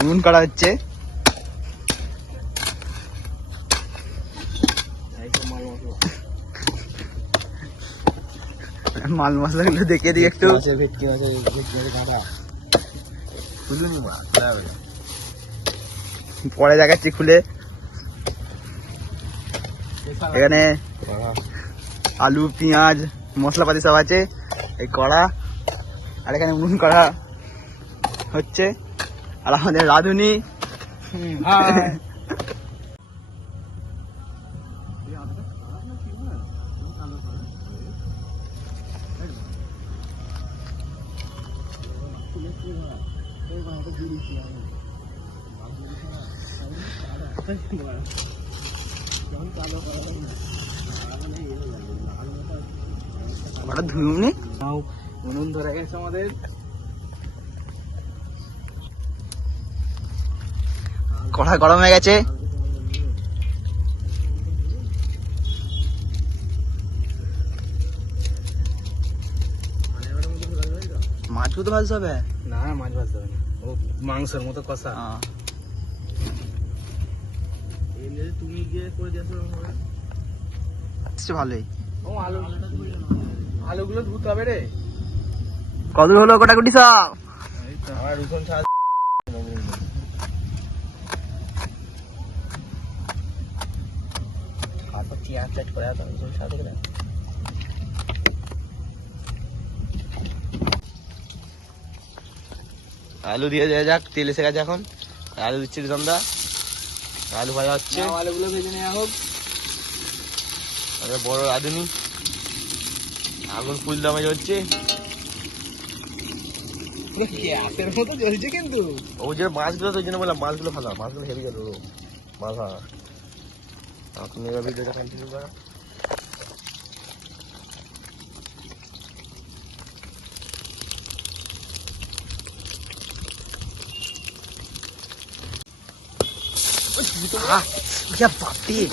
উনুন করা হচ্ছে। মাল মশলাগুলো দেখে দিই একটু। ভেটকি মাছের কাঁটা পরে দেখাচ্ছি খুলে। এখানে আলু পেঁয়াজ মশলাপাতি সব আছে, এই কড়া, আর এখানে উনুন করা হচ্ছে। আর আমাদের রাঁধুনি ধুমনি উনুন ধরে গেছে আমাদের। কড়া গরম হয়ে গেছে। মাছগুলো তো ভাজতে হবে না, মাছ ভাজতে হবে না, ও মাংসের মতো কষা। তুমি গিয়ে করে দিয়েছো ভালোই। ও আলুগুলো ধুতে হবে রে। কত হলো কোটাকুটি সব? আমার রসুন ছাড়া আলু দিয়ে দেওয়া যাক, তেল এসে গেছে এখন। আলু দিচ্ছি রিতমদা, আলু ভাজা হচ্ছে। আলুগুলো ভেজে নেওয়া হোক। বড় রাঁধুনি আগুন ফুল দামে জ্বলছে। গ্যাসের মতো জ্বলছে কিন্তু। ওই যে মাছগুলো, তো ওই জন্য বললাম মাছগুলো ভালো, মাছগুলো হেভি গেল মাছ ভালো। আপনি এবার ভিডিওটা কন্টিনিউ করো। क्या बातें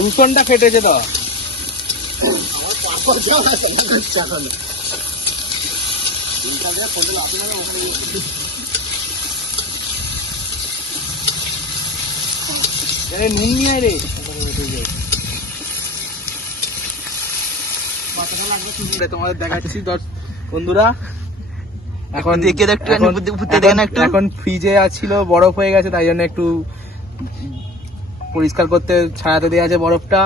রসুনটা ফেটেছে তো। নুন নিয়ে রে তোমাদের দেখাচ্ছি বন্ধুরা। এখন এখন ফ্রিজে ছিল, বরফ হয়ে গেছে, তাই জন্য একটু পরিষ্কার করতে ছায়াতে দেওয়া আছে বরফটা।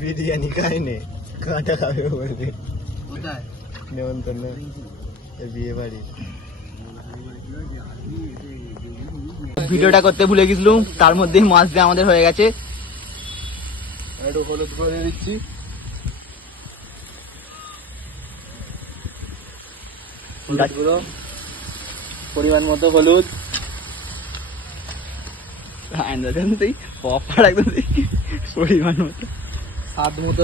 বিরিয়ানি খাইনি, কাঁটা খাবে বলে নেমন্তন্ন বিয়ে বাড়ি। ভিডিওটা করতে ভুলে গেছিলাম, তার মধ্যেই মাছ দিয়ে আমাদের হয়ে গেছে। একটু হলুদ করে দিচ্ছি। পরিমাণ মতো হলুদ, পরিমাণ মতো স্বাদ মতো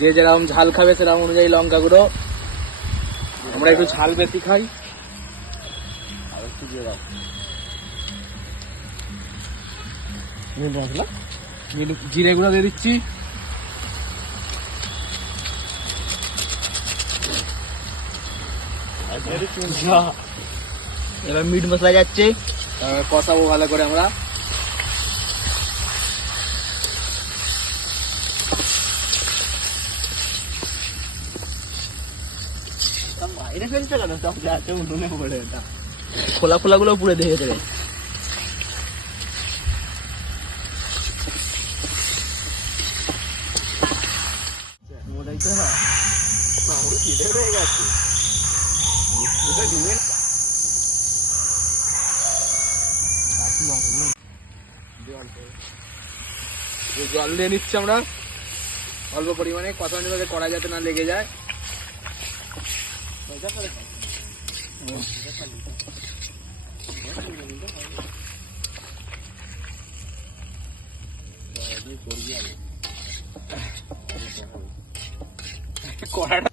যে যেরকম ঝাল খাবে সেরকম অনুযায়ী লঙ্কা গুঁড়ো। আমরা একটু ঝাল বেশি খাই। আর একটু দিয়ে দাও জিরে গুঁড়ো দিয়ে দিচ্ছি। এবার মিট মশলা যাচ্ছে, কষাবো ভালো করে আমরা। বাইরে ফেলছে কেন? সব যাচ্ছে উঠোনে পড়ে, এটা খোলা খোলা গুলো পুড়ে দেখে দেবে। জল দিয়ে নিচ্ছি আমরা অল্প পরিমাণে, কথা অনুযায়ী কড়া যাতে না লেগে যায়। কড়াটা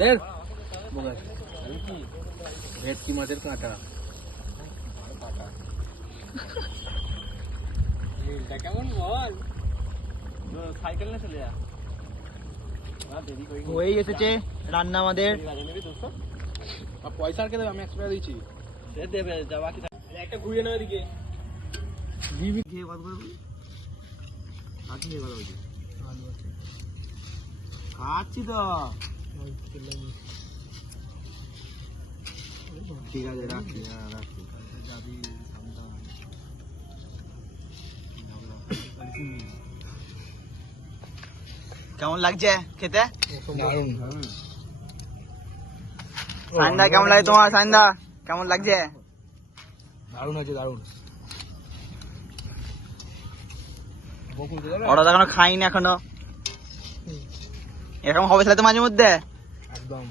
দেখ ভেটকি মাছের কাঁটা কেমন বল সাইকেল না চলে যা হয়েই এসেছে রান্না আমাদের। পয়সা আর কে দেবে? আমি 100 টাকা দিয়েছি। দেবে যা বাকি একটা ঘুরিয়ে নেবে দিকে খেয়ে কথা বলবি আজকে খেয়ে কথা বলছি খাচ্ছি তো ঠিক আছে রাখছি হ্যাঁ রাখছি কেমন লাগছে খেতে? দারুণ সাইন্দা কেমন লাগে তোমার? সাইন্দা কেমন লাগছে? দারুণ আছে দারুণ ওরা তো এখনো খাইনি এখনো, এরকম হবে তাহলে তো মাঝে মধ্যে। একদম